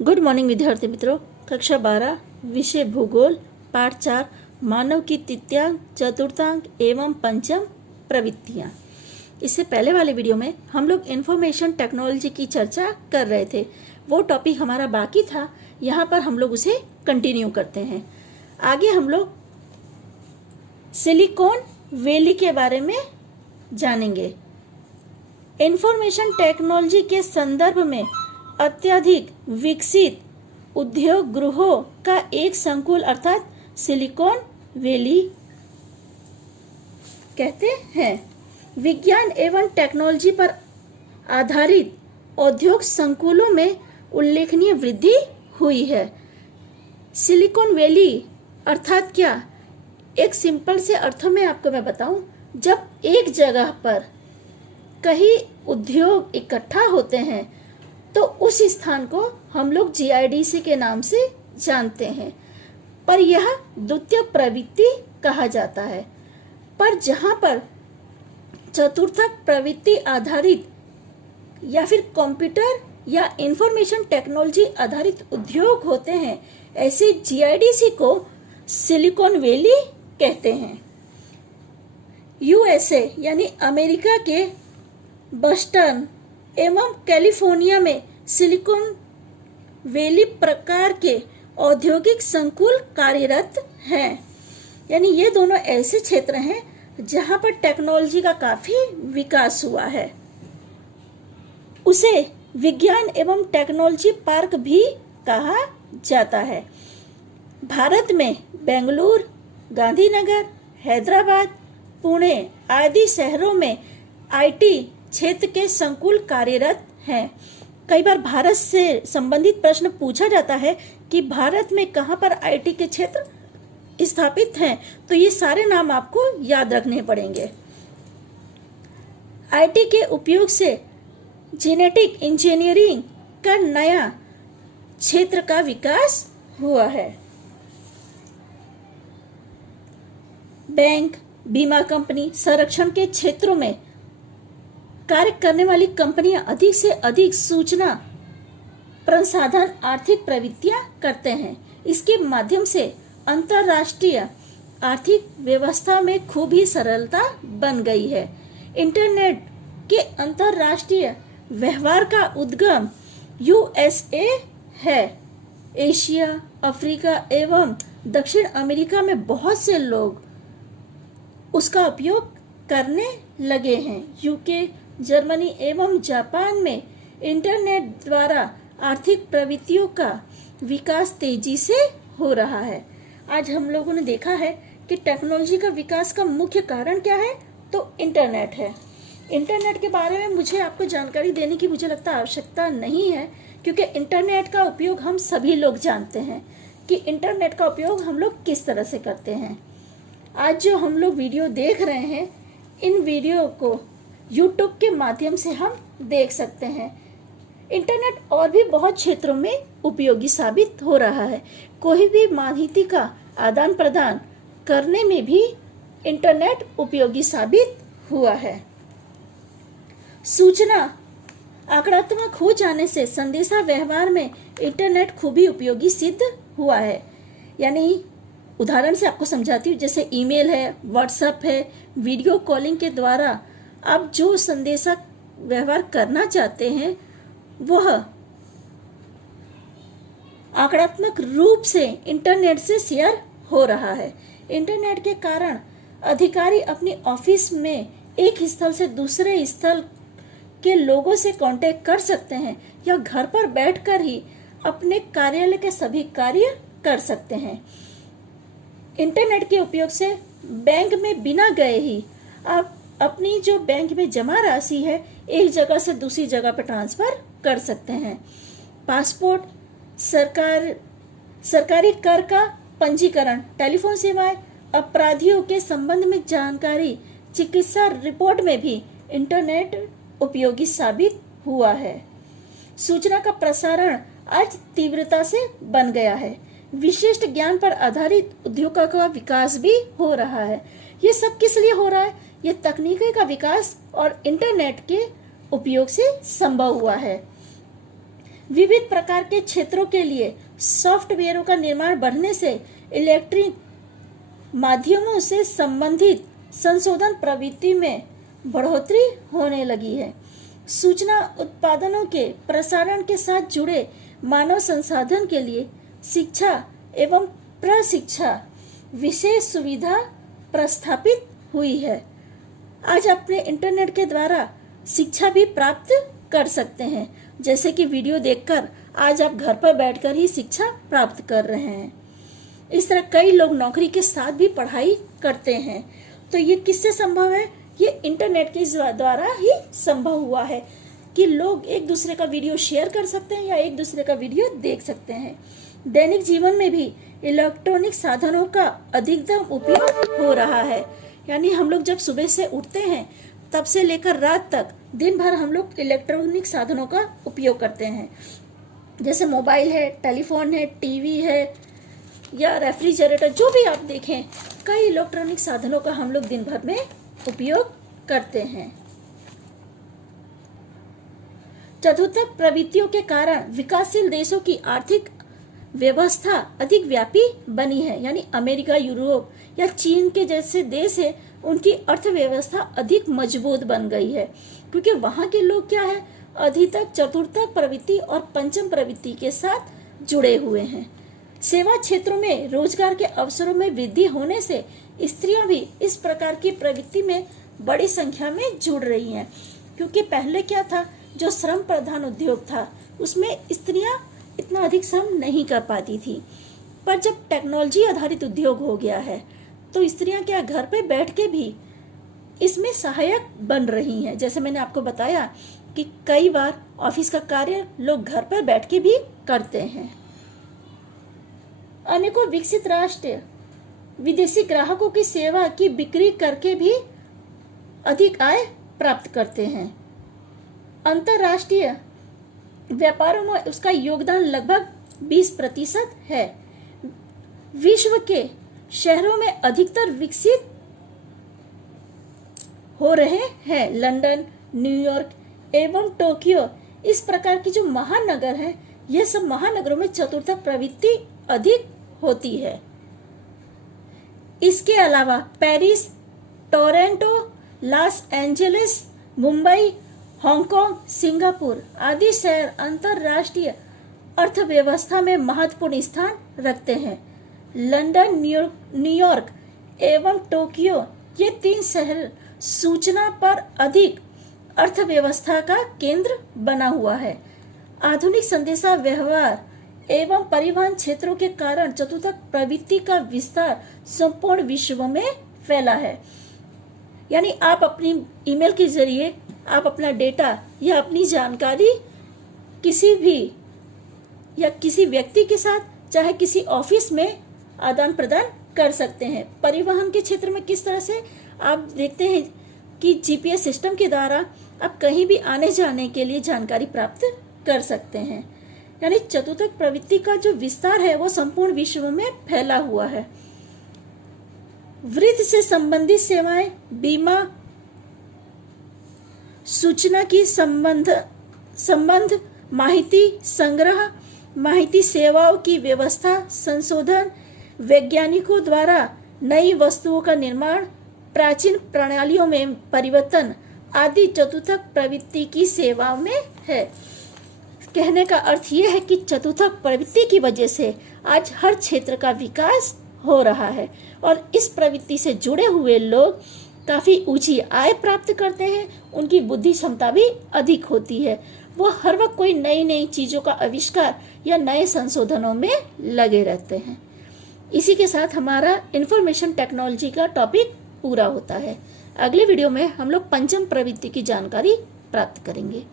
Good morning विद्यार्थी मित्रों। कक्षा 12 विषय भूगोल पाठ 4 मानव की तृतीयांक चतुर्थांक एवं पंचम प्रवृत्तियाँ। इससे पहले वाले वीडियो में हम लोग इंफॉर्मेशन टेक्नोलॉजी की चर्चा कर रहे थे। वो टॉपिक हमारा बाकी था, यहाँ पर हम लोग उसे कंटिन्यू करते हैं। आगे हम लोग सिलिकॉन वैली के बारे में जानेंगे। इंफॉर्मेशन टेक्नोलॉजी के संदर्भ में अत्यधिक विकसित उद्योग गृहों का एक संकुल अर्थात सिलिकॉन वैली कहते हैं। विज्ञान एवं टेक्नोलॉजी पर आधारित औद्योगिक संकुलों में उल्लेखनीय वृद्धि हुई है। सिलिकॉन वैली अर्थात क्या? एक सिंपल से अर्थों में आपको मैं बताऊं, जब एक जगह पर कई उद्योग इकट्ठा होते हैं तो उस स्थान को हम लोग जीआईडीसी के नाम से जानते हैं, पर यह द्वितीय प्रवृत्ति कहा जाता है। पर जहां पर चतुर्थक प्रवृत्ति आधारित या फिर कंप्यूटर या इंफॉर्मेशन टेक्नोलॉजी आधारित उद्योग होते हैं, ऐसे जीआईडीसी को सिलिकॉन वैली कहते हैं। यूएसए यानी अमेरिका के बस्टन एवं कैलिफोर्निया में सिलिकॉन वैली प्रकार के औद्योगिक संकुल कार्यरत हैं। यानी ये दोनों ऐसे क्षेत्र हैं जहां पर टेक्नोलॉजी का काफी विकास हुआ है। उसे विज्ञान एवं टेक्नोलॉजी पार्क भी कहा जाता है। भारत में बेंगलुरु, गांधीनगर, हैदराबाद, पुणे आदि शहरों में आईटी क्षेत्र के संकुल कार्यरत हैं। कई बार भारत से संबंधित प्रश्न पूछा जाता है कि भारत में कहां पर आईटी के क्षेत्र स्थापित हैं, तो ये सारे नाम आपको याद रखने पड़ेंगे। आईटी के उपयोग से जेनेटिक इंजीनियरिंग का नया क्षेत्र का विकास हुआ है। बैंक, बीमा कंपनी, संरक्षण के क्षेत्रों में कार्य करने वाली कंपनियां अधिक से अधिक सूचना प्रसाधन आर्थिक प्रवृत्तियां करते हैं। इसके माध्यम से अंतरराष्ट्रीय आर्थिक व्यवस्था में खूब ही सरलता बन गई है। इंटरनेट के अंतरराष्ट्रीय व्यवहार का उद्गम यूएसए है। एशिया, अफ्रीका एवं दक्षिण अमेरिका में बहुत से लोग उसका उपयोग करने लगे हैं। यूके, जर्मनी एवं जापान में इंटरनेट द्वारा आर्थिक प्रवृत्तियों का विकास तेजी से हो रहा है। आज हम लोगों ने देखा है कि टेक्नोलॉजी का विकास का मुख्य कारण क्या है, तो इंटरनेट है। इंटरनेट के बारे में मुझे आपको जानकारी देने की मुझे लगता आवश्यकता नहीं है, क्योंकि इंटरनेट का उपयोग हम सभी लोग जानते हैं कि इंटरनेट का उपयोग हम लोग किस तरह से करते हैं। आज जो हम लोग वीडियो देख रहे हैं, इन वीडियो को YouTube के माध्यम से हम देख सकते हैं। इंटरनेट और भी बहुत क्षेत्रों में उपयोगी साबित हो रहा है। कोई भी माहिती का आदान प्रदान करने में भी इंटरनेट उपयोगी साबित हुआ है। सूचना आंकड़ात्मक हो जाने से संदेशा व्यवहार में इंटरनेट खूब ही उपयोगी सिद्ध हुआ है। यानी उदाहरण से आपको समझाती हूँ, जैसे ईमेल है, व्हाट्सएप है, वीडियो कॉलिंग के द्वारा आप जो संदेशा व्यवहार करना चाहते हैं वह आंकड़ात्मक रूप से इंटरनेट से शेयर हो रहा है। इंटरनेट के कारण अधिकारी अपने ऑफिस में एक स्थल से दूसरे स्थल के लोगों से कांटेक्ट कर सकते हैं या घर पर बैठकर ही अपने कार्यालय के सभी कार्य कर सकते हैं। इंटरनेट के उपयोग से बैंक में बिना गए ही आप अपनी जो बैंक में जमा राशि है एक जगह से दूसरी जगह पर ट्रांसफर कर सकते हैं। पासपोर्ट, सरकारी कर का पंजीकरण, टेलीफोन सेवाएं, अपराधियों के संबंध में जानकारी, चिकित्सा रिपोर्ट में भी इंटरनेट उपयोगी साबित हुआ है। सूचना का प्रसारण आज तीव्रता से बन गया है। विशिष्ट ज्ञान पर आधारित उद्योगों का विकास भी हो रहा है। ये सब किस लिए हो रहा है? ये तकनीकी का विकास और इंटरनेट के उपयोग से संभव हुआ है। विविध प्रकार के क्षेत्रों के लिए सॉफ्टवेयरों का निर्माण बढ़ने से इलेक्ट्रिक माध्यमों से संबंधित संशोधन प्रवृत्ति में बढ़ोतरी होने लगी है। सूचना उत्पादनों के प्रसारण के साथ जुड़े मानव संसाधन के लिए शिक्षा एवं प्रशिक्षा विशेष सुविधा प्रस्थापित हुई है। आज अपने इंटरनेट के द्वारा शिक्षा भी प्राप्त कर सकते हैं, जैसे कि वीडियो देखकर आज आप घर पर बैठकर ही शिक्षा प्राप्त कर रहे हैं। इस तरह कई लोग नौकरी के साथ भी पढ़ाई करते हैं। तो ये किससे संभव है? ये इंटरनेट के द्वारा ही संभव हुआ है कि लोग एक दूसरे का वीडियो शेयर कर सकते हैं या एक दूसरे का वीडियो देख सकते हैं। दैनिक जीवन में भी इलेक्ट्रॉनिक साधनों का अधिकतम उपयोग हो रहा है। यानी हम लोग जब सुबह से उठते हैं तब से लेकर रात तक दिन भर हम लोग इलेक्ट्रॉनिक साधनों का उपयोग करते हैं। जैसे मोबाइल है, टेलीफोन है, टीवी है या रेफ्रिजरेटर, जो भी आप देखें, कई इलेक्ट्रॉनिक साधनों का हम लोग दिन भर में उपयोग करते हैं। चतुर्थ प्रवृत्तियों के कारण विकासशील देशों की आर्थिक व्यवस्था अधिक व्यापी बनी है। यानी अमेरिका, यूरोप या चीन के जैसे देश है, उनकी अर्थव्यवस्था अधिक मजबूत बन गई है, क्योंकि वहां के लोग क्या है, अधिकतर चतुर्थ प्रवृत्ति और पंचम प्रवृत्ति के साथ जुड़े हुए हैं। सेवा क्षेत्रों में रोजगार के अवसरों में वृद्धि होने से स्त्रियां भी इस प्रकार की प्रवृत्ति में बड़ी संख्या में जुड़ रही हैं, क्योंकि पहले क्या था, जो श्रम प्रधान उद्योग था उसमें स्त्रियां इतना अधिक श्रम नहीं कर पाती थी। पर जब टेक्नोलॉजी आधारित उद्योग हो गया है तो स्त्रियां क्या घर पे बैठ के भी इसमें सहायक बन रही हैं। जैसे मैंने आपको बताया कि कई बार ऑफिस का कार्य लोग घर पर बैठ के भी करते हैं। अनेकों विकसित राष्ट्र विदेशी ग्राहकों की सेवा की बिक्री करके भी अधिक आय प्राप्त करते हैं। अंतरराष्ट्रीय व्यापारों में उसका योगदान लगभग 20% है। विश्व के शहरों में अधिकतर विकसित हो रहे हैं। लंदन, न्यूयॉर्क एवं टोक्यो, इस प्रकार की जो महानगर हैं, ये सब महानगरों में चतुर्थ प्रवृत्ति अधिक होती है। इसके अलावा Paris, Toronto, Los Angeles, Mumbai, Hong Kong, Singapore आदि शहर अंतरराष्ट्रीय अर्थव्यवस्था में महत्वपूर्ण स्थान रखते हैं। लंदन, न्यूयॉर्क एवं टोक्यो, ये 3 शहर सूचना पर अधिक अर्थव्यवस्था का केंद्र बना हुआ है। आधुनिक संदेशा व्यवहार एवं परिवहन क्षेत्रों के कारण चतुर्थ प्रवृत्ति का विस्तार संपूर्ण विश्व में फैला है। यानी आप अपनी ईमेल के जरिए आप अपना डेटा या अपनी जानकारी किसी भी या किसी व्यक्ति के साथ, चाहे किसी ऑफिस में आदान प्रदान कर सकते हैं। परिवहन के क्षेत्र में किस तरह से आप देखते हैं कि जीपीएस सिस्टम के द्वारा आप कहीं भी आने जाने के लिए जानकारी प्राप्त कर सकते हैं। यानी चतुर्थ प्रवृत्ति का जो विस्तार है वो संपूर्ण विश्व में फैला हुआ है। वृत्ति से संबंधित सेवाएं, बीमा, सूचना की संबंध, माहिती संग्रह, माहिती सेवाओं की व्यवस्था, संशोधन, वैज्ञानिकों द्वारा नई वस्तुओं का निर्माण, प्राचीन प्रणालियों में परिवर्तन आदि चतुर्थ प्रवृत्ति की सेवाओं में है। कहने का अर्थ यह है कि चतुर्थ प्रवृत्ति की वजह से आज हर क्षेत्र का विकास हो रहा है और इस प्रवृत्ति से जुड़े हुए लोग काफी ऊंची आय प्राप्त करते हैं। उनकी बुद्धि क्षमता भी अधिक होती है। वो हर वक्त कोई नई नई चीजों का आविष्कार या नए संशोधनों में लगे रहते हैं। इसी के साथ हमारा इंफॉर्मेशन टेक्नोलॉजी का टॉपिक पूरा होता है। अगले वीडियो में हम लोग पंचम प्रवृत्ति की जानकारी प्राप्त करेंगे।